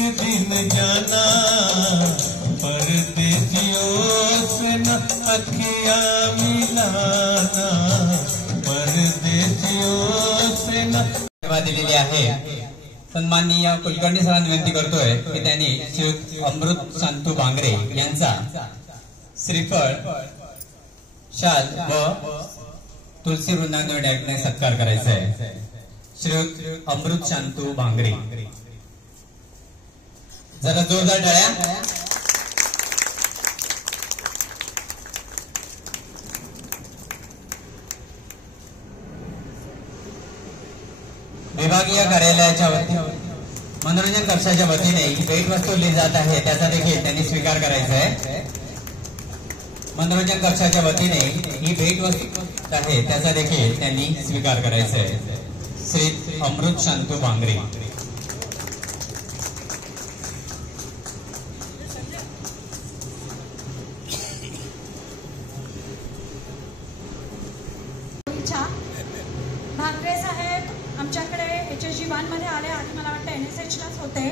दिन जाना, परदेसियों से न अखियां मिलाना, परदेसियों से न दिलेली आहे। सन्माननीय कुलकर्णी सरांना विनंती करतोय की त्यांनी श्री अमृत शांतू भांगरे यांचा श्रीफळ, शाल व तुलसी वृंदावन डायरेक्टने सत्कार करायचा आहे। श्री अमृत शांतू भांगरे, जरा जोरदार टाळ्या। विभागीय कार्यालयाच्या मनोरंजन कक्षाच्या वतीने भेट वस्तू दिली जात आहे, त्याचा देखील त्यांनी स्वीकार करायचा आहे। मनोरंजन कक्षाच्या वतीने ही भेट वस्तू आहे, त्याचा देखील त्यांनी स्वीकार करायचा आहे। श्री अमृत शांतू भांगरे, भांगरे साहेब आमच्याकडे HSG1 मध्ये आले, आधी मला वाटतं NSHलाच होते।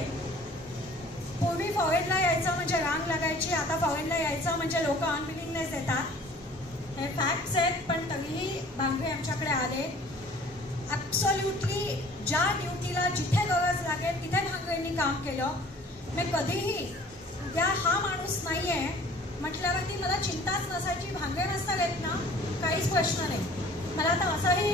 पूर्वी फॉरेनला यायचं म्हणजे रांग लागायची, आता फॉरेनला यायचं म्हणजे लोक अनविलिंगनेस देतात, हे फॅक्ट्स आहेत। पण तरीही भांगरे आमच्याकडे आले। ॲब्सोल्युटली ज्या ड्युटीला जिथे गरज लागेल तिथे भांगरेंनी काम केलं। मी कधीही उद्या हा माणूस नाही आहे म्हटल्यावरती मला चिंताच नसायची, भांगरे मास्तर आहेत ना, काहीच प्रश्न नाही। मला तर असंही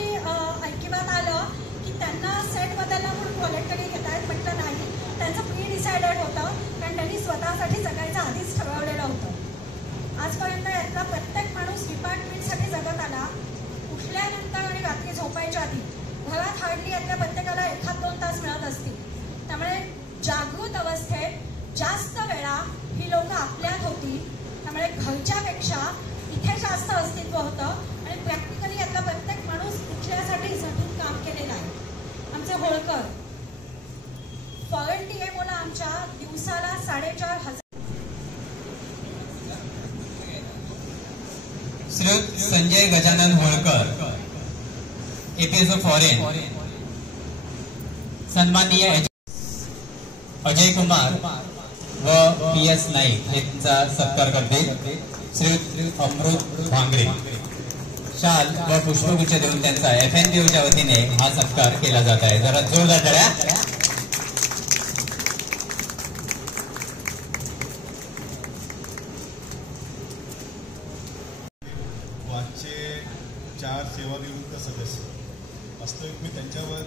ऐकिवात आलं की त्यांना सेट बदलला म्हणून व्हॉलेंटरी घेत आहेत, म्हटलं नाही, त्यांचं प्री डिसायडेड होतं, कारण त्यांनी स्वतःसाठी जगायचं आधीच ठरवलेलं होतं। आजपर्यंत यातला प्रत्येक माणूस डिपार्टमेंटसाठी जगत आला, उठल्यानंतर आणि रात्री झोपायच्या आधी। घरात हार्डली यातल्या प्रत्येकाला 1-2 तास मिळत असतील, त्यामुळे जागृत अवस्थेत जास्त वेळा ही लोक आपल्यात होती, त्यामुळे घरच्यापेक्षा इथे जास्त अस्तित्व होतं। आणि प्रॅक्टिकली यातला प्रत्येक माणूस कुठल्यासाठी झटून काम केलेला आहे। आमचे होळकर फॉरेन TMOला आमच्या दिवसाला 4,500। Shri Sanjay Gajanan Holkar, APSO foreign. सन्माननीय अजय कुमार व PS नाईक यांचा सत्कार करते श्री अमृत भांगरे। शाल व पुष्पगुच्छ देऊन त्यांचा FNPOच्या वतीने हा सत्कार केला जात आहे। जरा जोरदार टाळ्या। वाचचे 4 सेवानिवृत्त सदस्य, वास्तविक मी त्यांच्यावर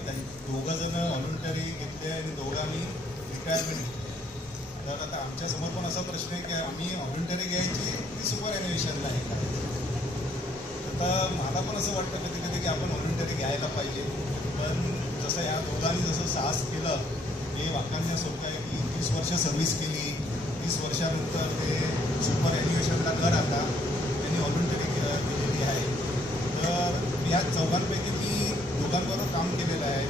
2 जण व्हॉलंटरी घेतले आणि 2 रिटायरमेंट घेतली। तर आता आमच्या समोर पण असा प्रश्न आहे की आम्ही व्हॉलंटरी घ्यायची की सुपर ॲनिव्हेशनला हे करायचं। आता मला पण असं वाटतं कधी कधी की आपण व्हॉलंटरी घ्यायला पाहिजे, पण जसं या दोघांनी जसं साहस केलं हे वाखाणण्यासारखं आहे की 30 वर्ष सर्व्हिस केली, 30 वर्षानंतर ते सुपर ॲनिव्हेशनला न राहता त्यांनी व्हॉलंटरी केलेली आहे। तर या 4 मी दोघांबरोबर काम केलेलं आहे,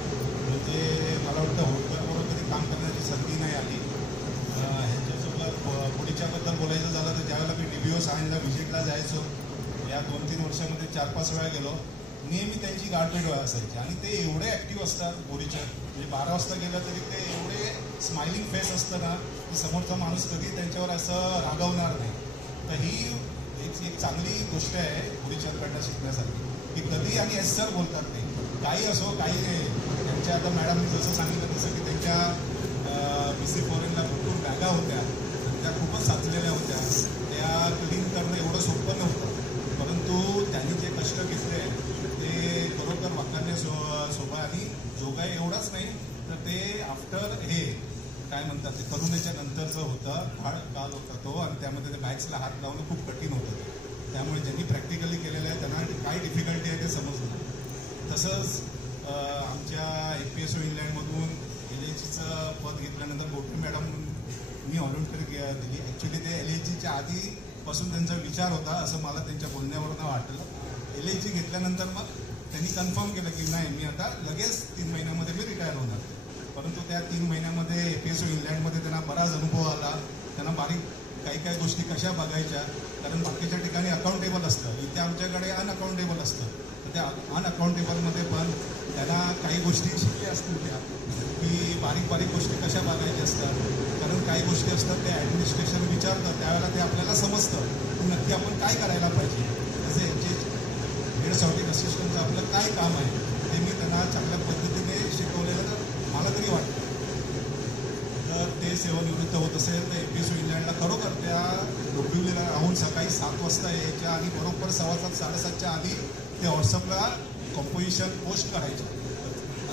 म्हणजे मला वाटतं होळकरबरोबर कधी काम करण्याची संधी नाही आली। ह्यांच्यासोबत पुढच्याबद्दल बोलायचं झालं तर ज्यावेळेला मी DBO सायनला व्हिजिटला जायचो, या 2-3 वर्षामध्ये 4-5 वेळा गेलो, नेहमी त्यांची गार्डपेट असायची आणि ते एवढे ॲक्टिव्ह असतात बोरीच्या, म्हणजे 12 वाजता गेलं तरी ते एवढे स्माइलिंग फेस असतं ना की समोरचा माणूस कधी त्यांच्यावर असं रागवणार नाही। तर ही एक चांगली गोष्ट आहे बोरीच्याकडनं शिकण्यासाठी की कधी आणि एस सर बोलतात ते, काही असो काही नाही। त्यांच्या आता मॅडमनी जसं सांगितलं तसं की त्यांच्या BC फॉरेनला भरपूर बॅगा होत्या, त्या खूपच साचलेल्या होत्या, त्या क्लीन करणं एवढं सोपं नव्हतं, परंतु त्यांनी जे कष्ट घेतले ते बरोबर वाखाणण्यासोबत आणि जोगाय एवढंच नाही तर ते आफ्टर हे काय म्हणतात ते करोनाच्या नंतरचं होतं काळ होता तो, आणि त्यामध्ये ते बॅग्सला हात लावणं खूप कठीण होतं। त्यामुळे ज्यांनी प्रॅक्टिकली केलेलं आहे त्यांना काय डिफिकल्टी आहे ते समजलं। तसंच आमच्या APSO इंग्लंडमधून LHGचं पद घेतल्यानंतर गोपी मॅडम मी व्हॉलंटरी दिली। ॲक्च्युली ते LHGच्या आधीपासून त्यांचा विचार होता असं मला त्यांच्या बोलण्यावरून वाटलं। LHG घेतल्यानंतर मग त्यांनी कन्फर्म केलं की नाही मी आता लगेच 3 महिन्यामध्ये मी रिटायर होणार, परंतु त्या 3 महिन्यामध्ये APSO इंग्लंडमध्ये त्यांना बराच अनुभव आला, त्यांना बारीक काही गोष्टी कशा बघायच्या, कारण बाकीच्या ठिकाणी अकाउंटेबल असतं, इथे आमच्याकडे अनअकाउंटेबल असतं। तर त्या अनअकाउंटेबलमध्ये पण त्यांना काही गोष्टी शिकल्या असतील त्या की बारीक गोष्टी कशा बघायच्या असतात, काही गोष्टी असतात ते ॲडमिनिस्ट्रेशन विचारतं, त्यावेळेला ते आपल्याला समजतं की नक्की आपण काय करायला पाहिजे. जसे यांचे हेड सॉर्टिंग असिस्टंटचं आपलं काय काम आहे ते मी त्यांना चांगल्या पद्धतीने शिकवलेलं मला तरी वाटतं. तर ते सेवानिवृत्त होत असेल तर APSU इंग्लंडला खरोखर त्या डोंबिवलीला राहून सकाळी 7 वाजता यायच्या आणि बरोबर 7:15 7:30च्या आधी ते व्हॉट्सअपला कंपोजिशन पोस्ट करायचे.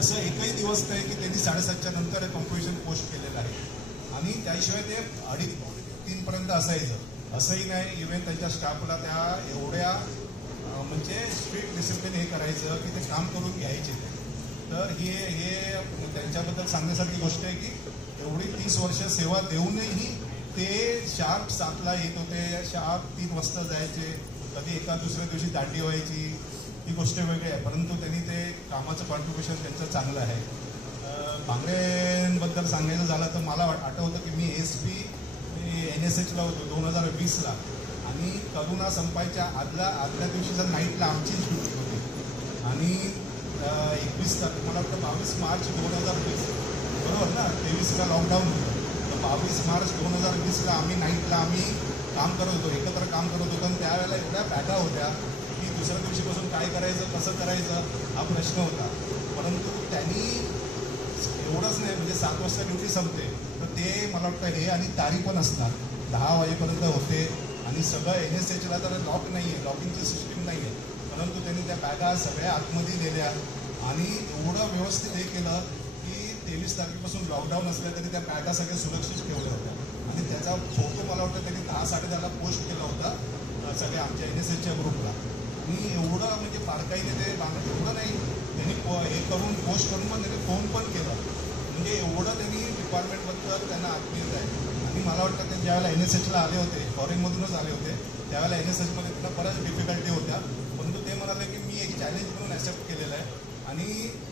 असं एकही दिवस नाही की त्यांनी 7:30च्या नंतर कंपोजिशन पोस्ट केलेलं आहे. आणि त्याशिवाय ते 2:30-3 पर्यंत असायचं असंही नाही. इव्हन त्यांच्या स्टाफला त्या एवढ्या म्हणजे स्ट्रिक्ट डिसिप्लिन हे करायचं की ते काम करून घ्यायचे. तर हे त्यांच्याबद्दल सांगण्यासारखी गोष्ट आहे की एवढी 30 वर्ष सेवा देऊनही ते शार्प 7ला येत होते, शार्प 3 वाजता जायचे, कधी एका दुसऱ्या दिवशी दांडी व्हायची, ही गोष्ट वेगळी आहे. परंतु त्यांनी ते कामाचं कॉन्ट्रिब्युशन त्यांचं चांगलं आहे. भांगरेंबद्दल सांगायचं झालं तर मला आठवतं की मी ASP NSHला होतो 2020ला आणि करोना संपायच्या आदल्या दिवशीचा नाईटला आमची ड्युटी होती. आणि 21 तारीख मला वाटतं 22 मार्च 2020 बरोबर ना, 23ला लॉकडाऊन होतं. तर 22 मार्च 2020ला आम्ही नाईटला काम करत होतो, एकत्र काम करत होतो. आणि त्यावेळेला एवढ्या बॅगा होत्या की दुसऱ्या दिवशीपासून काय करायचं, कसं करायचं हा प्रश्न होता. परंतु त्यांनी एवढंच नाही, म्हणजे 7 वाजता ड्युटी संपते तर ते मला वाटतं हे आणि तारी पण असणार 10 वाजेपर्यंत होते. आणि सगळं NSHला तर लॉक नाही आहे, लॉकिंगची सिस्टीम नाही आहे. परंतु त्यांनी त्या बॅगा सगळ्या आतमध्ये नेल्या आणि एवढं व्यवस्थित हे केलं की 23 तारखेपासून लॉकडाऊन असल्या तरी त्या बॅगा सगळ्या सुरक्षित ठेवल्या होत्या. आणि त्याचा फोटो मला वाटतं त्यांनी 10-10:30ला पोस्ट केला होता सगळ्या आमच्या NSHच्या ग्रुपला. आणि एवढं म्हणजे बारकाईने ते एवढं नाही त्यांनी हे करून पोस्ट करून पण त्यांनी फोन पण केला. म्हणजे एवढं त्यांनी डिपार्टमेंटबद्दल त्यांना आत्मीयता आहे. आणि मला वाटतं ते ज्यावेळेला NSHला आले होते, फॉरेनमधूनच आले होते, त्यावेळेला NSHमध्ये त्यांना बऱ्याच डिफिकल्टी होत्या. परंतु ते म्हणाले की मी एक चॅलेंज म्हणून ॲक्सेप्ट केलेलं आहे. आणि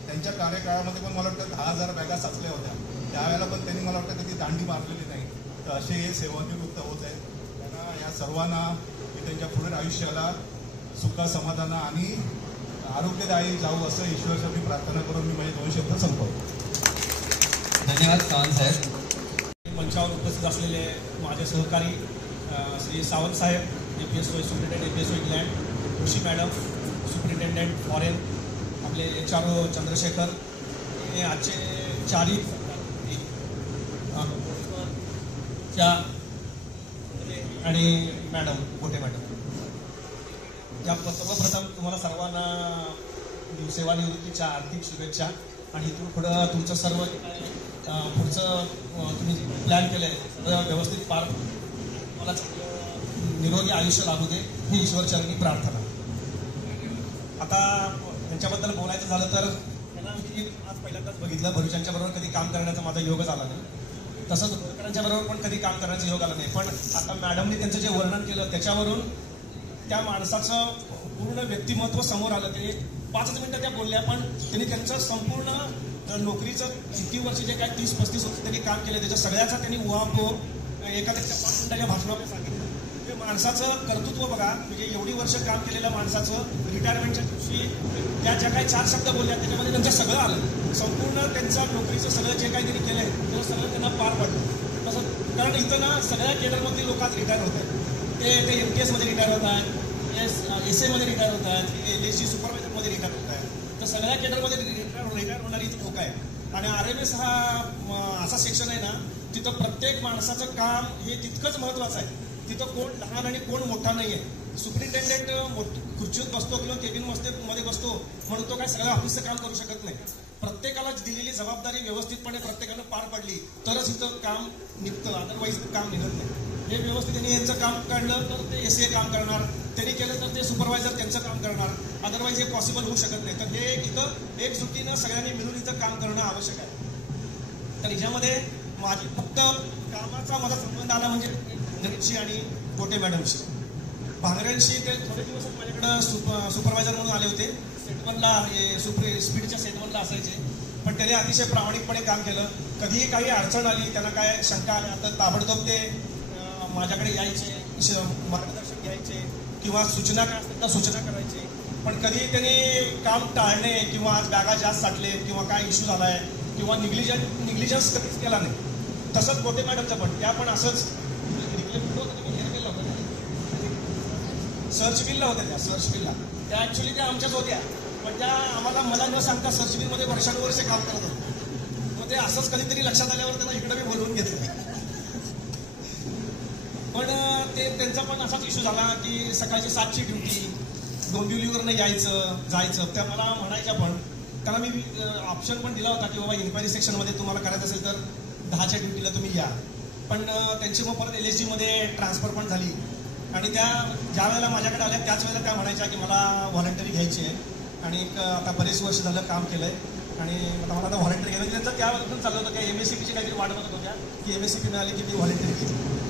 त्यांच्या कार्यकाळामध्ये पण मला वाटतं 10,000 बॅगा साचल्या होत्या. त्यावेळेला पण त्यांनी मला वाटतं कधी दांडी मारलेली नाही. तर असे हे सेवानिवृत्त होत आहेत. त्यांना या सर्वांना मी त्यांच्या पुढील आयुष्याला सुख समाधान आणि आरोग्यदायी जाऊ असं ईश्वरचरणी प्रार्थना करून मी माझे 2 शब्द संपवतो. धन्यवाद सावंत साहेब. मंचावर उपस्थित असलेले माझे सहकारी श्री सावंत साहेब, APSU सुप्रिटेंडेंट APSU इंग्लंड, ऋषी मॅडम सुप्रिटेंडेंट फॉरेन, आपले HRO चंद्रशेखर, हे आजचे 4ही आणि मॅडम गोटे मॅडम, या सर्वप्रथम तुम्हाला सर्वांना सेवानिवृत्तीच्या आर्थिक शुभेच्छा. आणि इथून पुढं तुमचं सर्व पुढचं तुम्ही प्लॅन केलं आहे व्यवस्थित पार, मला निरोगी आयुष्य लाभू दे ही ईश्वरचरणी प्रार्थना. आता त्यांच्याबद्दल बोलायचं झालं तर त्यांना मी आज पहिल्यांदाच बघितलं. भरुचांच्या बरोबर कधी काम करण्याचा माझा योगच आला नाही, तसंच होळकरांच्या बरोबर पण कधी काम करण्याचा योग आला नाही. पण आता मॅडमने त्यांचं जे वर्णन केलं त्याच्यावरून त्या माणसाचं पूर्ण व्यक्तिमत्व समोर आलं. ते 5 मिनिटं त्या बोलल्या, पण त्यांनी त्यांचं संपूर्ण नोकरीचं किती वर्ष जे काय 30-35 वर्ष त्यांनी काम केलं त्याच्या सगळ्याचा त्यांनी उहापोह एका त्यांच्या 5 मिनिटाच्या भाषणामध्ये सांगितलं. म्हणजे माणसाचं कर्तृत्व बघा, म्हणजे एवढी वर्ष काम केलेल्या माणसाचं रिटायरमेंटच्या दिवशी त्या ज्या काही 4 शब्द बोलल्या त्याच्यामध्ये त्यांचं सगळं आलं. संपूर्ण त्यांचं नोकरीचं सगळं जे काही त्यांनी केलं आहे ते सगळं त्यांना पार पडलं. तसं कारण इथं ना सगळ्या केडरमधली लोक आज रिटायर होत आहेत. ते MTSमध्ये रिटायर होत आहेत, SA मध्ये रिटायर होत आहेत, LSG सुपरवायझरमध्ये रिटायर होत आहेत. तर सगळ्या केडरमध्ये रिटायर होणारी इथे लोक आहेत. आणि RMS हा असा सेक्शन आहे ना, तिथं प्रत्येक माणसाचं काम हे तितकंच महत्त्वाचं आहे. तिथं कोण लहान आणि कोण मोठा नाही आहे. सुप्रिंटेंडेंट खुर्चीत बसतो किंवा केबिन मध्ये बसतो म्हणून तो काय सगळं ऑफिसचं काम करू शकत नाही. प्रत्येकाला दिलेली जबाबदारी व्यवस्थितपणे प्रत्येकानं पार पडली तरच इथं काम निघतं, अदरवाईज काम निघत नाही. हे व्यवस्थित त्यांनी यांचं काम काढलं तर ते SA काम करणार, त्यांनी केलं तर ते सुपरवायझर त्यांचं काम करणार, अदरवाईज हे पॉसिबल होऊ शकत नाही. तर हे इथं एकजुटीनं सगळ्यांनी मिळून इथं काम करणं आवश्यक आहे. तर याच्यामध्ये माझी फक्त कामाचा माझा संबंध आला म्हणजे भांगरेंशी आणि गोटे मॅडमशी. भांगरेंशी ते थोडे दिवस माझ्याकडं सुपरवायझर म्हणून आले होते. सेट 1ला स्पीडच्या सेट 1ला असायचे, पण त्याने अतिशय प्रामाणिकपणे काम केलं. कधीही काही अडचण आली, त्यांना काय शंका आल्या तर ताबडतोब ते माझ्याकडे यायचे, मार्गदर्शन घ्यायचे किंवा सूचना काय असतात तर सूचना करायचे. पण कधी त्यांनी काम टाळणे किंवा आज बॅगा जास्त साठले किंवा काय इश्यू झाला आहे किंवा निग्लिजन्स कधीच केला नाही. तसंच गोटे मॅडमचं पण त्या पण असंच सर्च बिलला होत्या, त्या सर्च बिलला त्या ॲक्च्युली त्या आमच्याच होत्या, पण त्या मला न सांगता सर्च बिलमध्ये वर्षानुवर्षे काम करत होते. मग ते असंच कधीतरी लक्षात आल्यावर त्यांना इकडे मी बोलवून घेतलं. पण ते त्यांचा पण असाच इश्यू झाला की सकाळची 7ची ड्युटी, डोंबिवलीवरनं यायचं जायचं. त्या मला म्हणायच्या, पण त्यांना मी ऑप्शन पण दिला होता की बाबा इन्क्वायरी सेक्शनमध्ये तुम्हाला करायचं असेल तर 10च्या ड्युटीला तुम्ही या. पण त्यांची मग परत LSG मध्ये ट्रान्सफर पण झाली आणि त्या ज्या वेळेला माझ्याकडे आल्या त्याच वेळेला त्या म्हणायच्या की मला व्हॉलंटरी घ्यायची आहे आणि आता बरेच वर्ष झालं काम केलं आहे आणि मला आता व्हॉलंटरी घ्यायचं. त्यांचं त्यावेळेला चाललं होतं की MSCPची काहीतरी वाट बघत होत्या की MSCP मिळाली की मी व्हॉलंटरी घेईन.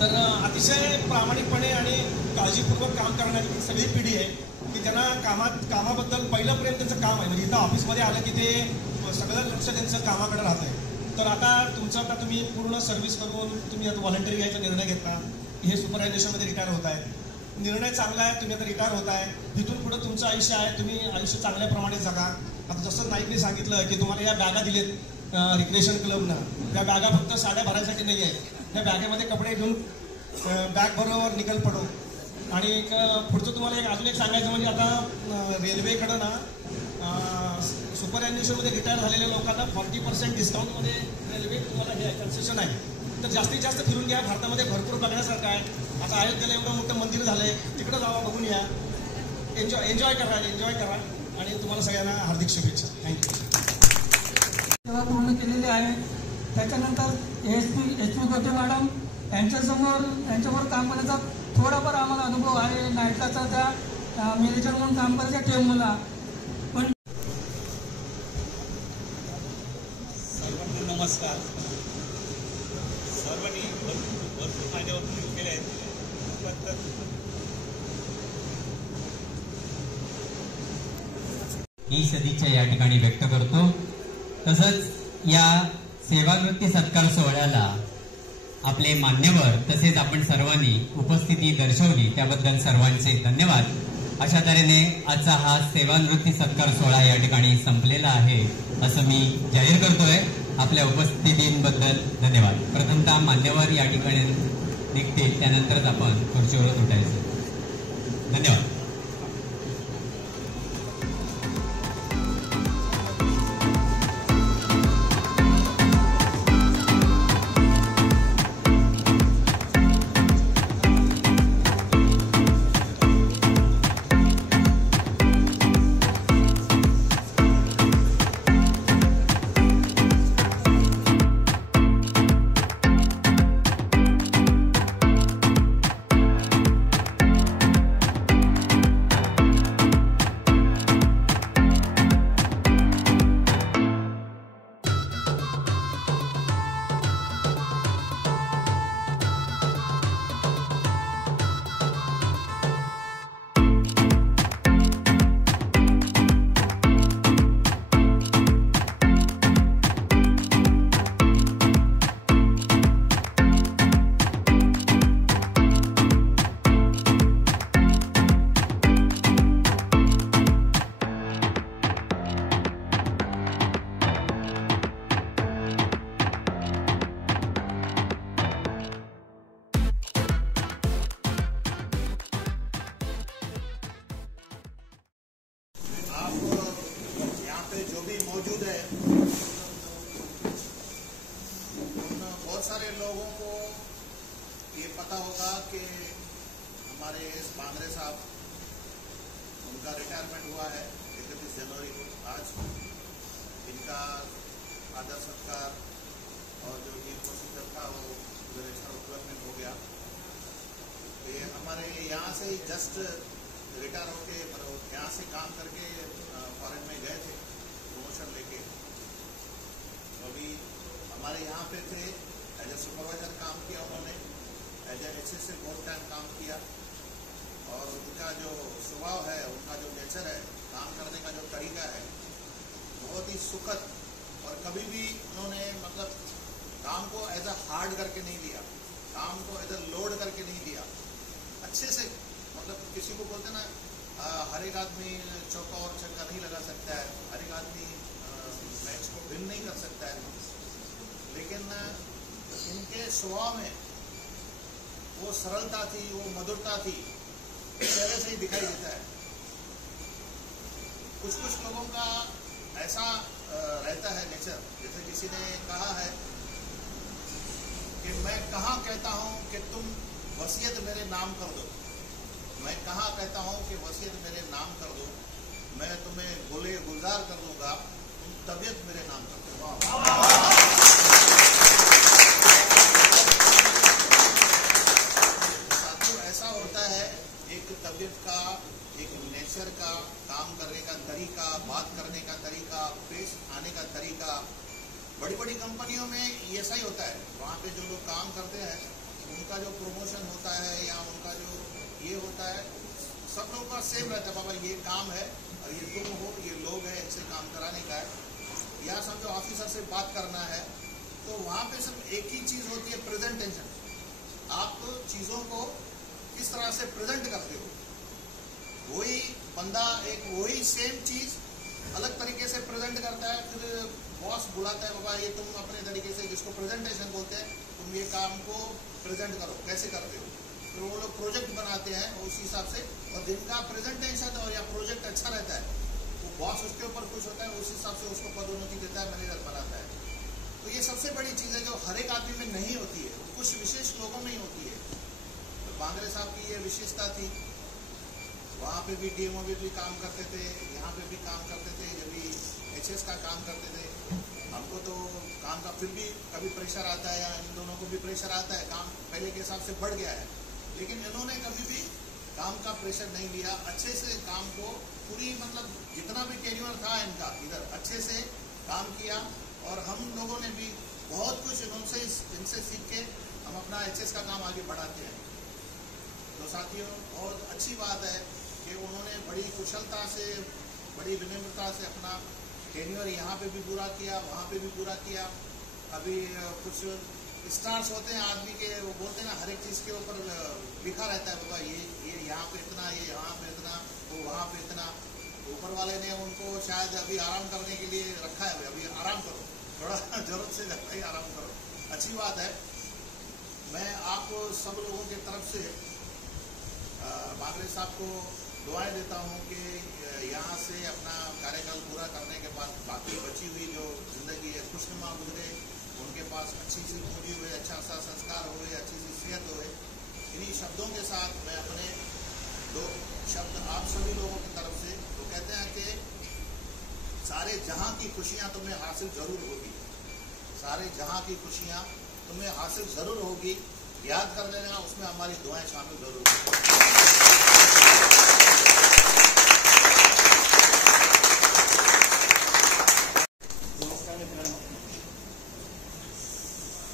तर अतिशय प्रामाणिकपणे आणि काळजीपूर्वक काम करणारी ती सगळी पिढी आहे की त्यांना कामाबद्दल पहिलं प्रेम त्यांचं काम आहे. म्हणजे इथं ऑफिसमध्ये आलं की ते सगळं लक्ष त्यांचं कामाकडे राहतं आहे. तर आता तुम्ही पूर्ण सर्व्हिस करून तुम्ही आता व्हॉलंटरी घ्यायचा निर्णय घेतला. हे सुपरवायझेशनमध्ये रिटायर होत आहे, निर्णय चांगला आहे. तुम्ही आता रिटायर होत आहे, तिथून पुढे तुमचं आयुष्य आहे, तुम्ही आयुष्य चांगल्याप्रमाणे जगा. आता जसं नाईकने सांगितलं की तुम्हाला या बॅगा दिलेत रिक्रिएशन क्लबनं, त्या बॅगा फक्त साड्या भरायसाठी नाही आहे. त्या बॅगेमध्ये कपडे घेऊन बॅग बरोबर निकल पडो. आणि एक पुढचं तुम्हाला अजून एक सांगायचं म्हणजे आता रेल्वेकडं ना सुपरॲन्युएशनमध्ये रिटायर झालेल्या लोकांना 40% डिस्काउंटमध्ये रेल्वे तुम्हाला हे कन्सेशन आहे. तर जास्तीत जास्त फिरून घ्या. भारतामध्ये भरपूर बघण्यासारखं आहे. आता अयोध्येला एवढं मोठं मंदिर झालं आहे, तिकडं जावा, बघून या, एन्जॉय करा आणि तुम्हाला सगळ्यांना हार्दिक शुभेच्छा. थँक्यू. सेवा पूर्ण केलेली आहे. त्याच्यानंतर HP गोटे मॅडम यांच्यावर काम करण्याचा थोडाफार आम्हाला अनुभव आहे. नाईटचा त्या मॅनेजर म्हणून काम करायच्या टीमला. पण सर्वांना नमस्कार. सर्वांनी भरपूर माझ्यावर केले आहेत. ही सदिच्छा या ठिकाणी व्यक्त करतो. तसंच या सेवानिवृत्ती सत्कार सोहळ्याला आपले मान्यवर तसेच आपण सर्वांनी उपस्थिती दर्शवली त्याबद्दल सर्वांचे धन्यवाद. अशा तऱ्हेने आजचा हा सेवानिवृत्ती सत्कार सोहळा या ठिकाणी संपलेला आहे असं मी जाहीर करतोय. आपल्या उपस्थितीबद्दल धन्यवाद. प्रथमतः मान्यवर या ठिकाणी निघतील, त्यानंतरच आपण खुर्चीवर उठायचं. धन्यवाद. जस्ट रिटायर होके यहाँ से काम करके फॉरेन में गए थे प्रमोशन लेके. अभी हमारे यहाँ पे थे, एज ए सुपरवाइजर काम किया उन्होंने, एज ए HSA बहुत टाइम काम किया. और उनका जो स्वभाव है, उनका जो नेचर है, काम करने का जो तरीका है, बहुत ही सुखद. और कभी भी उन्होंने मतलब काम को एज अ हार्ड करके नहीं लिया, काम को एज अ लोड करके नहीं लिया. अच्छे से मतलब किसी को बोलते ना, हर एक आदमी चौका और छक्का नहीं लगा सकता है, हर एक आदमी मैच को विन नहीं कर सकता है, लेकिन इनके स्वभाव में वो सरलता थी, वो मधुरता थी, चेहरे से ही दिखाई देता है। कुछ कुछ लोगों का ऐसा रहता है नेचर, जैसे किसी ने कहा है कि मैं कहाँ कहता हूँ कि तुम वसीयत मेरे नाम कर दो, मैं कहाँ कहता हूँ कि वसीयत मेरे नाम कर दो, मैं तुम्हें गोले गुलजार कर दूंगा, तुम तबीयत मेरे नाम कर दो। साथियों, ऐसा होता है एक तबीयत का, एक नेचर का, काम करने का तरीका, बात करने का तरीका, पेश आने का तरीका। बड़ी बड़ी कंपनियों में ऐसा ही होता है। वहाँ पे जो लोग काम करते हैं उनका जो प्रमोशन होता है या उनका जो ये होता है, सब लोगों का सेम रहता है, बाबा ये काम है और ये तुम हो, ये लोग हैं, इनसे काम कराने का है, या समझो ऑफिसर से बात करना है। तो वहाँ पे सिर्फ एक ही चीज़ होती है, प्रेजेंटेशन। आप चीज़ों को किस तरह से प्रेजेंट करते हो। वही बंदा एक वही सेम चीज़ अलग तरीके से प्रेजेंट करता है, फिर बॉस बुलाता है, बाबा ये तुम अपने तरीके से, जिसको प्रेजेंटेशन बोलते हैं, तुम ये काम को प्रेजेंट करो, कैसे करते हो। फिर वो लोग प्रोजेक्ट बनाते हैं उस हिसाब से, और जिनका प्रेजेंटेशन और या प्रोजेक्ट अच्छा रहता है वो बॉस उसके ऊपर खुश होता है, उस हिसाब से उसको पदोन्नति देता है, मैनेजर बनाता है। तो ये सबसे बड़ी चीज़ है जो हर एक आदमी में नहीं होती है, कुछ विशेष लोगों में ही होती है। तो बांगरे साहब की ये विशेषता थी। वहाँ पे भी डीएमओ में भी काम करते थे, यहाँ पे भी काम करते थे, जब भी एचएस का काम करते थे। हमको तो काम का फिर भी कभी प्रेशर आता है, या इन दोनों को भी प्रेशर आता है, काम पहले के हिसाब से बढ़ गया है, लेकिन इन्होंने कभी भी काम का प्रेशर नहीं लिया। अच्छे से काम को पूरी, मतलब जितना भी टेन्योर था इनका इधर, अच्छे से काम किया। और हम लोगों ने भी बहुत कुछ इनसे सीख के हम अपना एचएस का काम आगे बढ़ाते हैं। तो साथियों, बहुत अच्छी बात है कि उन्होंने बड़ी कुशलता से, बड़ी विनम्रता से अपना टेन्योर यहाँ पे भी पूरा किया, वहाँ पे भी पूरा किया। अभी कुछ स्टार्स होते हैं आदमी के, वो बोलते हैं ना, हर एक चीज़ के ऊपर लिखा रहता है, बाबा ये यहाँ पे इतना, ये यहाँ पे इतना, वो वहाँ पे इतना। ऊपर वाले ने उनको शायद अभी आराम करने के लिए रखा है, अभी आराम करो, थोड़ा जरूरत से ज़्यादा ही आराम करो। अच्छी बात है। मैं आप सब लोगों की तरफ से बांगरे साहब को दुआएं देता हूं कि यहाँ से अपना कार्यकाल पूरा करने के बाद बाकी बची हुई जो जिंदगी है खुशनुमा गुजरे, उनके पास अच्छी सी पूंजी हुए, अच्छा सा संस्कार हुए, अच्छी सी सेहत हुए। इन्हीं शब्दों के साथ मैं अपने दो शब्द आप सभी लोगों की तरफ से, तो कहते हैं कि सारे जहां की खुशियां तुम्हें हासिल जरूर होगी, सारे जहां की खुशियां तुम्हें हासिल जरूर होगी। याद कर लेना, उसमें हमारी दुआएं शामिल जरूर होगी। नमस्कार मित्रांनो,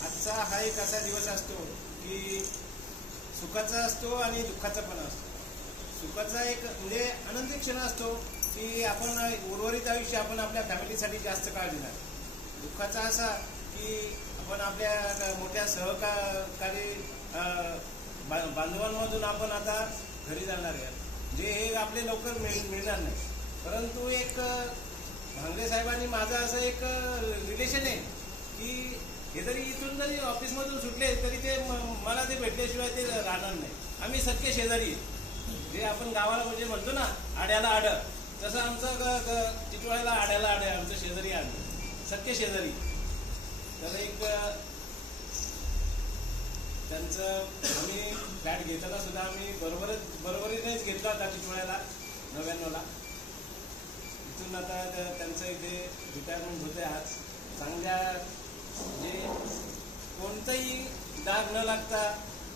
आजचा हा एक असा दिवस असतो की सुखाचा असतो आणि दुःखाचा पण असतो. सुखाचा एक म्हणजे आनंदी क्षण असतो की आपण उर्वरित आयुष्य आपण आपल्या फॅमिलीसाठी जास्त काळ देणार. दुःखाचा असा की आपण आपल्या मोठ्या सहकारी बांधवांमधून आपण आता घरी जाणार आहे, जे हे आपले लवकर मिळणार नाही. परंतु एक भांगरे साहेबांनी माझं असं एक रिलेशन आहे की हे जरी इथून जरी ऑफिसमधून सुटले तरी ते मला ते भेटल्याशिवाय ते राहणार नाही. आम्ही सख्खे शेजारी, जे आपण गावाला म्हणजे म्हणतो ना आड्याला आड, तसं आमचं टिटवाळ्याला आड्याला आड आहे, आमचं शेजारी आड, सख्खे शेजारी. तर एक त्यांचं आम्ही फ्लॅट घेताना सुद्धा आम्ही बरोबरीनेच घेतला होता टिटवाळ्याला 99ला. इथून आता त्यांचं इथे रिटायरमेंट होते आज. चांगल्या म्हणजे कोणताही डाग न लागता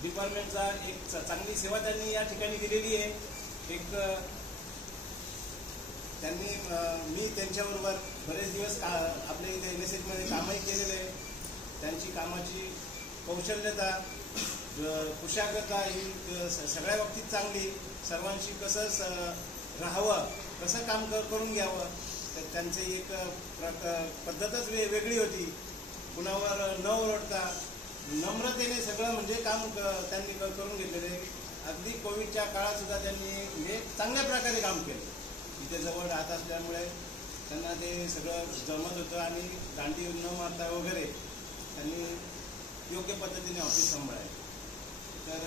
डिपार्टमेंटचा एक चांगली सेवा त्यांनी या ठिकाणी दिलेली आहे. एक त्यांनी मी त्यांच्याबरोबर बरेच दिवस आपल्या इथे NSH मध्ये कामही केलेलं आहे. त्यांची कामाची कौशल्यता, कुशाग्रता ही सगळ्या बाबतीत चांगली, सर्वांशी कसं राहावं, कसं काम करून घ्यावं, तर त्यांची एक पद्धतच वेगळी होती. कुणावर न ओरडता नम्रतेने सगळं म्हणजे काम त्यांनी करून घेतलेले. अगदी कोविडच्या काळात सुद्धा त्यांनी म्हणजे चांगल्या प्रकारे काम केलं. इथे जवळ राहत असल्यामुळे त्यांना ते सगळं जमत होतं आणि दांडी न मारता वगैरे त्यांनी योग्य पद्धतीने ऑफिस सांभाळायला. तर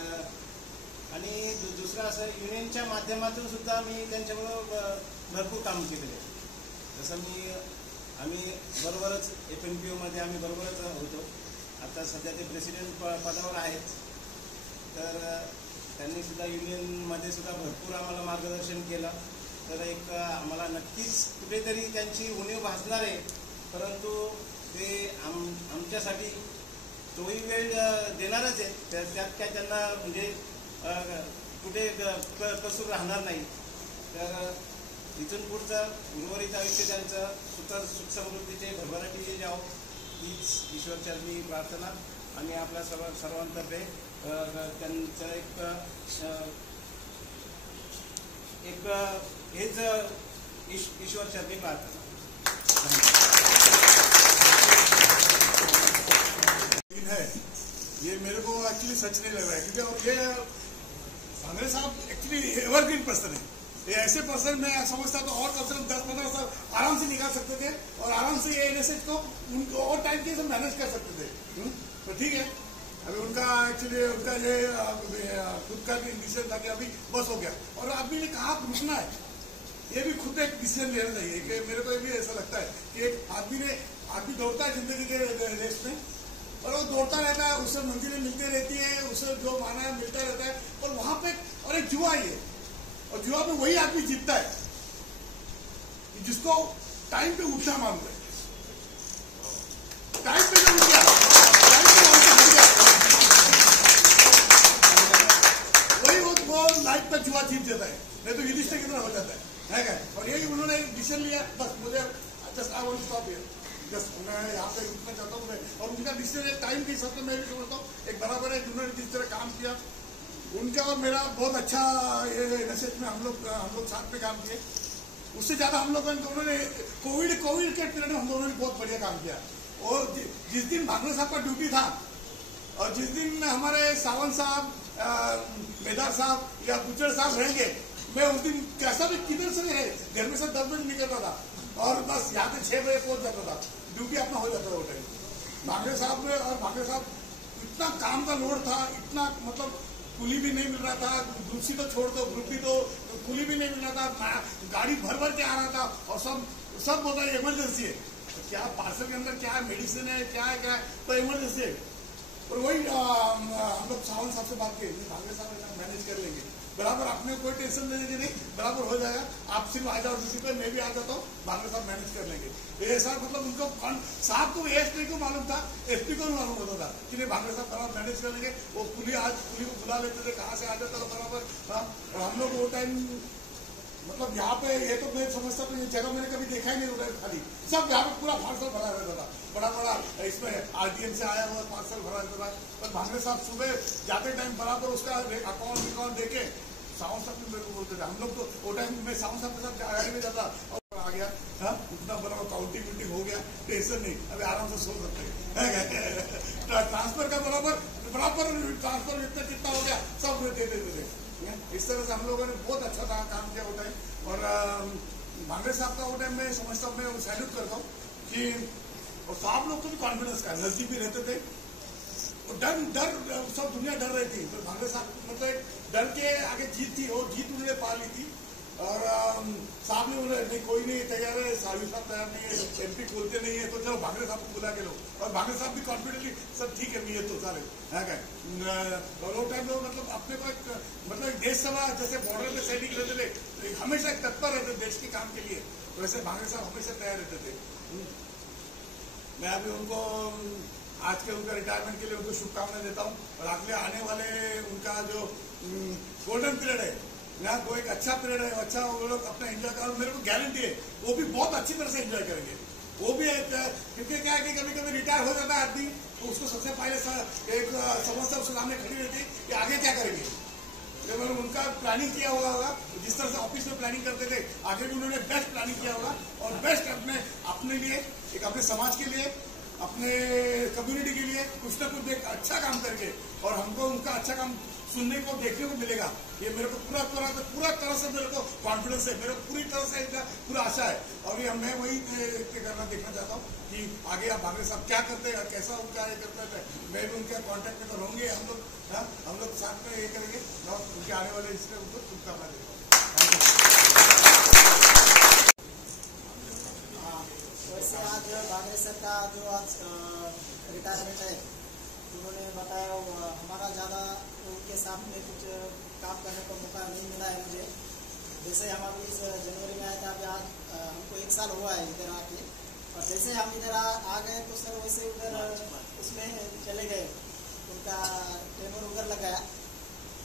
आणि दुसरं असं युनियनच्या माध्यमातून सुद्धा मी त्यांच्याबरोबर भरपूर काम केलेलं आहे. जसं आम्ही बरोबरच FNPOमध्ये आम्ही बरोबरच होतो. आता सध्या ते प्रेसिडेंट पदावर आहेत. तर त्यांनी सुद्धा युनियनमध्ये सुद्धा भरपूर आम्हाला मार्गदर्शन केलं. तर एक आम्हाला नक्कीच कुठेतरी त्यांची उणीव भासणार आहे, परंतु ते आमच्यासाठी तोही वेळ देणारच आहे. त्यात काय त्यांना म्हणजे कुठे कसूर राहणार नाही. तर इथून पुढचं उर्वरित आयुष्य त्यांचं सुख समृद्धीचे भरभराटी जावं हीच ईश्वरचरणी प्रार्थना आणि आपल्या सर्वांतर्फे त्यांचं एक हेच ईश्वरचरणी प्रार्थना. है ये मेरे को एक्चुअली सच नहीं लग रहा है, क्योंकि ये कांग्रेस साहब एक्चुअली एवरग्रीन पर्सन है. ये ऐसे पर्सन मैं समझता तो और कम से कम 10-15 साल आराम से निकाल सकते थे और आराम से ये एनएसएच को उनको और टाइम के सब मैनेज कर सकते थे. तो ठीक है, अभी उनका एक्चुअली उनका ये खुद का भी डिसीजन था कि अभी बस हो गया और आदमी ने कहा रुकना है. ये भी खुद एक डिसीजन लेना चाहिए कि मेरे को भी ऐसा लगता है कि एक आदमी दौड़ता है जिंदगी के रेस में और वो दौड़ता रहता है, उससे मंजिलें मिलती रहती है, उससे जो माना है मिलता रहता है. और वहां पे और एक जुआ ही है और जुआ में वही आदमी जीतता है जिसको टाइम पे उठना मालूम है. टाइम पे जो उठ गया, टाइम पे उठ गया, वही वो लाइफ का जुआ जीत जाता है. नहीं तो युधिष्ठिर की तरह हो जाता है क्या? और यही उन्होंने एक डिसीजन लिया. बस मुझे just I want to stop here. मैं यहाँ पे रुकना चाहता हूँ. और उनका डिसीजन एक टाइम के हिसाब से मैं भी समझता हूँ एक बराबर है. जिन्होंने जिस तरह काम किया उनका और मेरा बहुत अच्छा ये एनएसएच में हम लोग साथ में काम किए. उससे ज्यादा हम लोगों ने दोनों ने कोविड के पीरियड में हम दोनों ने बहुत बढ़िया काम किया. और जिस दिन भांगरे साहब का ड्यूटी था और जिस दिन हमारे सावंत साहब, मेदार साहब या गुज्जर साहब रहेंगे, मैं उस दिन कैसा भी किधर से रहे घर में से 10 बजे निकलता था और बस यहाँ पे 6 बजे पहुंच जाता था. ड्यूटी अपना हो जाता था वो टाइम. भांगरे साहब में और भांगरे साहब इतना काम का लोड था, इतना मतलब कुली भी नहीं मिल रहा था. दूसरी तो छोड़ दो, ग्रुप भी तो कुली भी नहीं मिल रहा था. गाड़ी भर के आ रहा था और सब बोलता है इमरजेंसी है. क्या पार्सल के अंदर क्या है, मेडिसिन है, क्या है तो इमरजेंसी है. और वही हम लोग सावंत साहब से बात की, भांगरे साहब मैनेज कर लेंगे बराबर. आपने कोई टेंशन लेने की नहीं, बराबर हो जाएगा. आप सिर्फ आ जाओ ड्यूटी पे, मैं भी आ जाता हूँ, भांगरे साहब मैनेज कर लेंगे. ऐसा मतलब उनको साहब को एसपी को मालूम था, एसपी को भी मालूम होता था कि नहीं भांगरे साहब बराबर मैनेज कर लेंगे. वो पुलिस को बुला लेते थे, कहाँ से आ जाता था बराबर. और हम लोग वो टाइम मतलब यहाँ पे ये तो मैं समझता हूँ ये जगह मैंने कभी देखा ही नहीं होता खाली. सब यहाँ पे पूरा पार्सल भरा रहता था, बड़ा इसमें RTM से आया हुआ पार्सल भरा रहता था. पर भांगरे साहब सुबह जाते टाइम बराबर उसका अकाउंट देके सावंत साहब मेरे को बोलते थे. हम लोग तो वो टाइम में सावंत साहब के साथ गाड़ी में जाता और आ गया. हाँ, उतना बराबर काउंटिंग हो गया, टेंशन नहीं, अभी आराम से सो सकते हैं. ट्रांसफर का बराबर ट्रांसफर इतना कितना हो गया सब दे देते थे. इस तरह से हम लोगों ने बहुत अच्छा काम किया वो टाइम. और भांगरे साहब का वो टाइम मैं समझता हूँ, मैं सैल्यूट करता हूँ कि और साहब लोग को भी कॉन्फिडेंस का नजदीक भी रहते थे. डर सब दुनिया डर रही थी, तो भांगरे साहब मतलब डर के आगे जीत थी और जीत उन्होंने पा ली थी. और साहब ने बोले नहीं कोई नहीं तैयार है, साहब तैयार नहीं है, MP खोलते नहीं है, तो चलो भांगरे साहब को बुला के लो. और भांगरे साहब भी कॉन्फिडेंटली सब ठीक है ये तो चाले है क्या. और वो टाइम में मतलब अपने को मतलब देश सेवा जैसे बॉर्डर पे सैनिक रहते थे, हमेशा तत्पर रहते देश के काम के लिए, वैसे भांगरे साहब हमेशा तैयार रहते थे. मैं अभी उनको आज के उनका रिटायरमेंट के लिए उनको शुभकामनाएं देता हूँ. और अगले आने वाले उनका जो गोल्डन पीरियड है ना, वो एक अच्छा पीरियड है, अच्छा वो लोग अपना एंजॉय कर. मेरे को गारंटी है वो भी बहुत अच्छी तरह से एंजॉय करेंगे. वो भी क्योंकि क्या है कि कभी कभी रिटायर हो जाता है आदमी, तो उसको सबसे पहले एक समस्या उसके सामने खड़ी रहती है कि आगे क्या करेंगे. मतलब उनका प्लानिंग किया होगा, जिस तरह से ऑफिस में प्लानिंग करते थे, आगे भी उन्होंने बेस्ट प्लानिंग किया होगा और बेस्ट अपने लिए, एक अपने समाज के लिए अपने कम्युनिटी के लिए कुछ ना कुछ एक अच्छा काम करके और हमको उनका अच्छा काम सुनने को देखने को मिलेगा। ये मेरे को पूरा तरह से मेरे को कॉन्फिडेंस है, मेरे को पूरी तरह से इसका पूरा आशा है। और ये मैं वही देखना चाहता हूँ कि आगे आप बांगरे साहब क्या करते हैं, कैसा उनका ये करते हैं। मैं भी उनके कॉन्टेक्ट में तो रहूंगे, हम लोग साथ में ये करेंगे और उनके आने वाले इसमें उनको शुभकामना देंगे। वैसे आज बांगरे सर का जो आज रिटायरमेंट है, उन्होंने बताया हमारा ज़्यादा उनके साथ में कुछ काम करने का मौका नहीं मिला है मुझे। जैसे हम अभी इस जनवरी में आए थे, अभी आज हमको 1 साल हुआ है इधर आके, और जैसे हम इधर आ गए तो सर वैसे उधर उसमें चले गए, उनका टेबल उधर लगाया।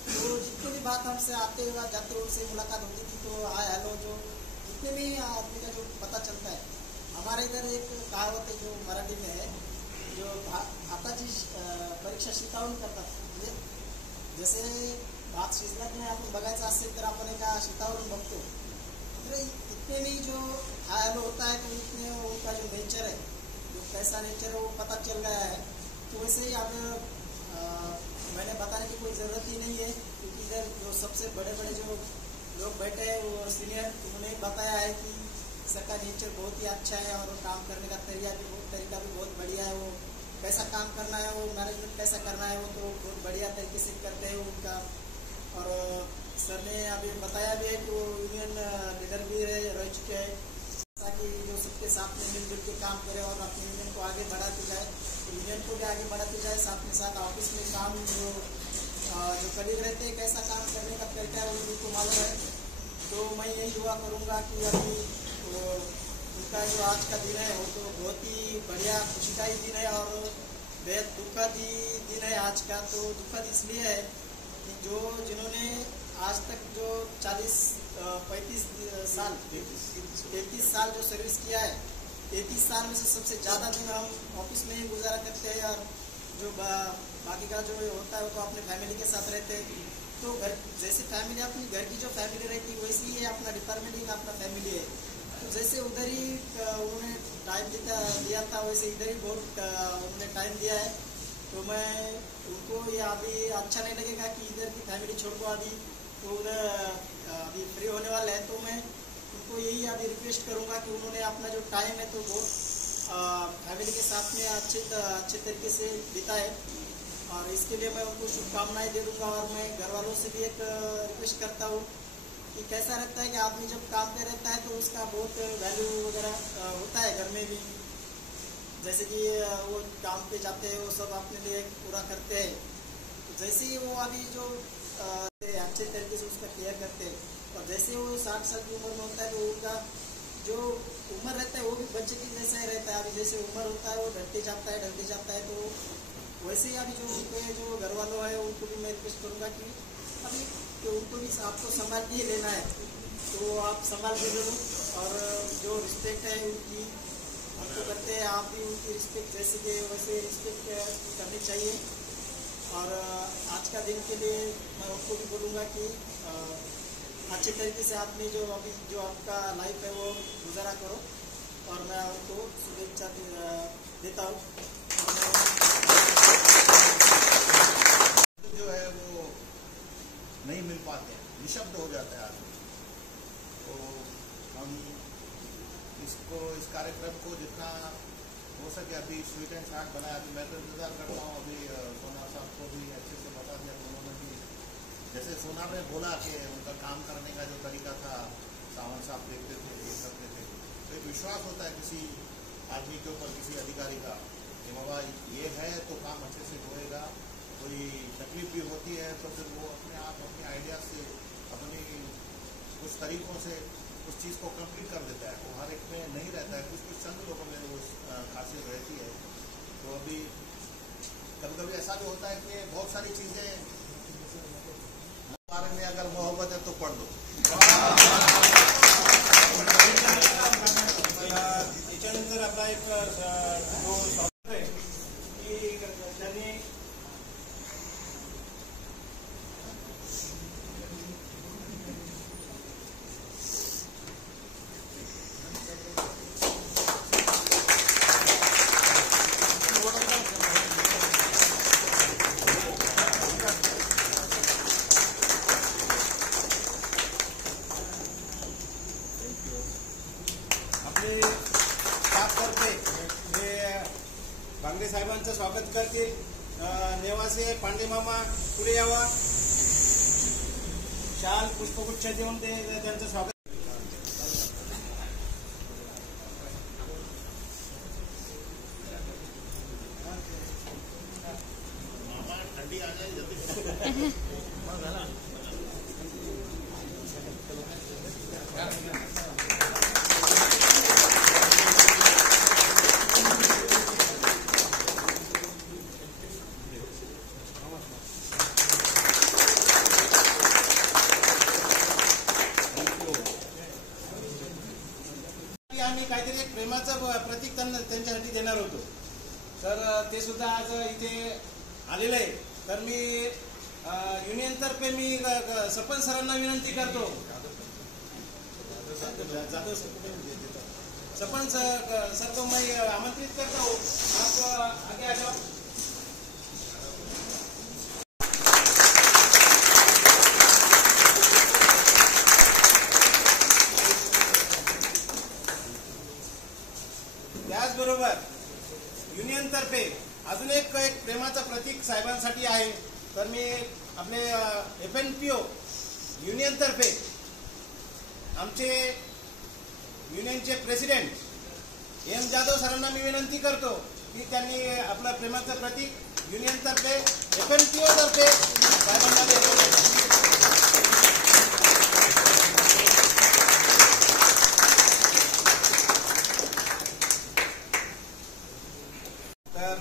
तो जितनी भी बात हमसे आते हुए जाते हुए उनसे मुलाकात होती थी तो हाय हेलो जो जितने भी आदमी का जो पता चलता है। हमारे इधर एक कहावत है जो मराठी में है, जो भाताची परीक्षा शितावून करतात। जैसे भात शिजण्यात नाही आपण बघायचं असेल तर आपण एका शितावरून बघतो। तर इतने भी जो हाय होता है तो इतने उनका जो नेचर है, जो कैसा नेचर है वो पता चल गया है। तो वैसे ही अब मैंने बताने की कोई ज़रूरत ही नहीं है, क्योंकि इधर जो सबसे बड़े बड़े जो लोग बैठे हैं वो सीनियर, उन्होंने बताया है कि सबका नेचर बहुत ही अच्छा है और काम करने का तरीका भी बहुत बढ़िया है। वो कैसा काम करना है, वो मैनेजमेंट कैसा करना है, वो तो बहुत बढ़िया तरीके से करते हैं उनका। और सर ने अभी बताया भी है कि वो यूनियन लीडर भी रह चुके हैं, ताकि जो सबके साथ में मिलजुल के काम करे और अपनी यूनियन को आगे बढ़ाती जाए, यूनियन को भी आगे बढ़ाती जाए। साथ में साथ ऑफिस में काम जो कलीग रहते हैं कैसा काम करने का तरीका है वो उनको मालूम है। तो मैं यही दुआ करूँगा कि अभी उनका जो आज का दिन है वो तो बहुत ही बढ़िया खुशी का ही दिन है और बेहद दुखद ही दिन है आज का। तो दुखद इसलिए है कि जो जिन्होंने आज तक जो 35 साल जो सर्विस किया है, 33 साल में से सबसे ज़्यादा दिन हम ऑफिस में ही गुजारा करते हैं और जो बाकी का जो होता है वो तो अपने फैमिली के साथ रहते हैं। तो घर जैसे फैमिली अपनी घर की जो फैमिली रहती है वैसी ही अपना डिपार्टमेंट ही अपना फैमिली है। तो जैसे उधर ही उन्होंने टाइम दिया था वैसे इधर ही बहुत उन्होंने टाइम दिया है। तो मैं उनको ये अभी अच्छा नहीं लगेगा कि इधर की फैमिली छोड़ को अभी तो उधर अभी फ्री होने वाले हैं। तो मैं उनको यही अभी रिक्वेस्ट करूँगा कि उन्होंने अपना जो टाइम है तो बहुत फैमिली के साथ में अच्छे तरीके से बिताए और इसके लिए मैं उनको शुभकामनाएं दे दूँगा। और मैं घर वालों से भी एक रिक्वेस्ट करता हूँ कि कैसा रहता है कि आदमी जब काम पे रहता है तो उसका बहुत वैल्यू वगैरह होता है घर में भी। जैसे कि वो काम पे जाते हैं वो सब अपने लिए पूरा करते हैं, तो जैसे ही वो अभी जो अच्छे तरीके से उसका केयर करते हैं और जैसे वो 60 साल की उम्र में होता है तो उनका जो उम्र रहता है वो भी बच्चे की जैसा ही रहता है। अभी जैसे उम्र होता है वो ढलते जाता है तो वैसे ही अभी जो उनके जो घर वालों है उनको भी मैं रिक्वेस्ट करूँगा कि अभी तो उनको भी आपको संभाल के ही लेना है तो आप संभाल के लो और जो रिस्पेक्ट है उनकी आपको करते हैं आप भी उनकी रिस्पेक्ट जैसे कि वैसे रिस्पेक्ट करनी चाहिए। और आज का दिन के लिए मैं उनको भी बोलूँगा कि अच्छे तरीके से आपने जो अभी जो आपका लाइफ है वो गुजारा करो और मैं उनको शुभेच्छा देता हूँ। जो है वो नहीं मिल पाते हैं, निशब्द हो जाता है आदमी। तो हम इस कार्यक्रम को जितना हो सके अभी स्वीट एंड चार्ट बनाया। अभी मैं तो इंतजार करता हूँ अभी सोनार साहब को भी अच्छे से बता दिया उन्होंने भी। जैसे सोनार ने बोला कि उनका काम करने का जो तरीका था सावंत साहब देखते थे ये करते थे, तो एक विश्वास होता है किसी आदमी के ऊपर किसी अधिकारी का कि बाबा ये है तो काम अच्छे से होएगा। कोई तकलीफ भी होती है तो फिर वो अपने आप अपने आइडिया से अपनी कुछ तरीकों से उस चीज़ को कंप्लीट कर देता है। वो हर एक में नहीं रहता है, कुछ चंद लोगों में वो खासियत रहती है। तो अभी कभी कभी ऐसा भी होता है कि बहुत सारी चीज़ें बारे में अगर मोहब्बत है तो पढ़ दो। त्याच्यानंतर आपला एक जो शॉर्ट आहे की त्यांनी नेवासे पांडे मामा पुढे यावा. शाल पुष्पगुच्छ देऊन ते त्यांचं स्वागत. ठंडी आ जाए जल्दी. आम्ही काहीतरी एक प्रेमाचं प्रतीक त्यांच्यासाठी देणार होतो. तर ते सुद्धा आज इथे आलेलं आहे. तर मी युनियन तर्फे मी सरपंच सरांना विनंती करतो. जाधव सरपंच सर को मैं आमंत्रित करता हूँ. आप आगे आ जाओ. त्याचबरोबर युनियन तर्फे अजून एक प्रेमाचं प्रतीक साहेबांसाठी आहे. तर मी आपले FNPO युनियन तर्फे आमचे युनियनचे प्रेसिडेंट M जाधव सरांना मी विनंती करतो की त्यांनी आपलं प्रेमाचं प्रतीक युनियन तर्फे FNPO तर्फे साहेबांना द्यावं. तर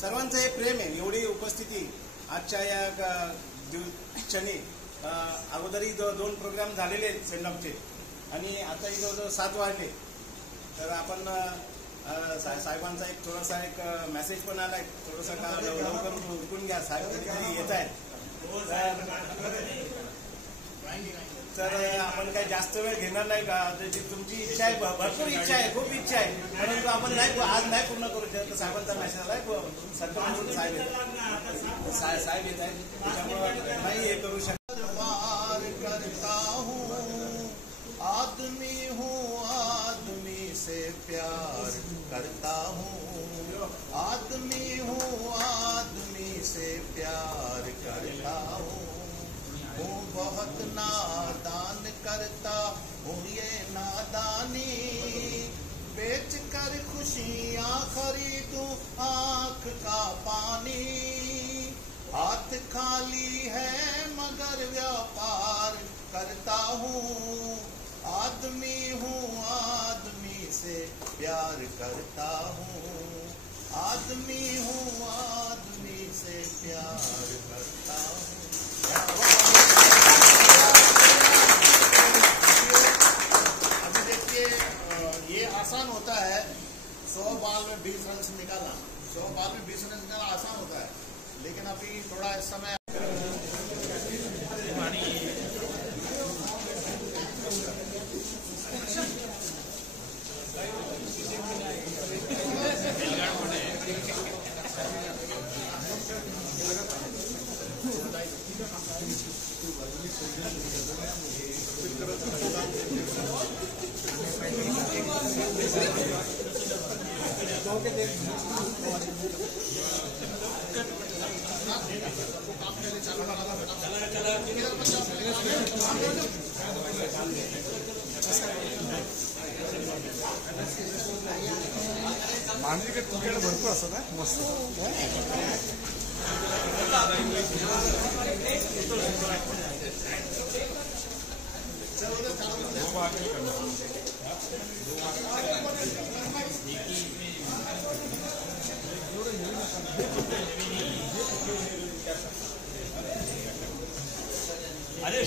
सर्वांचं हे प्रेम आहे. एवढी उपस्थिती आजच्या या क्षणी. अगोदरही 2 प्रोग्राम झालेले आहेत सेंडऑफचे आणि आताही जवळजवळ 7 वाजले. तर आपण साहेबांचा एक थोडासा एक मेसेज पण आलाय. थोडंसं का लवकर उरकून घ्या. साहेब कधीतरी येत आहेत. तर आपण काही जास्त वेळ घेणार नाही का. तुमची इच्छा आहे, भरपूर इच्छा आहे, खूप इच्छा आहे, परंतु आपण आज नाही पूर्ण करू शकत. साहेबांचा मेसेज आलाय. सरपंच साहेब येत आहेत त्याच्यामुळे नाही हे करू शकत. करता हूँ आदमी हूँ आदमी से प्यार करता हूँ. आदमी हूँ आदमी से प्यार करता हूँ. बहुत नादान करता हूँ ये नादानी. बेच कर खुशियाँ खरीदूं आँख का पानी. हाथ खाली है मगर व्यापार करता हूँ. आदमी हूँ आदमी से प्यार करता हूँ. आदमी हूँ आदमी से प्यार करता हूँ. अभी देखिए ये आसान होता है 100 बॉल में 20 रन निकालना. 100 बॉल में 20 रन निकालना आसान होता है. लेकिन अभी थोड़ा इस समय मानवी तुमच्याकडे भरपूर असं ना मस्त. अरे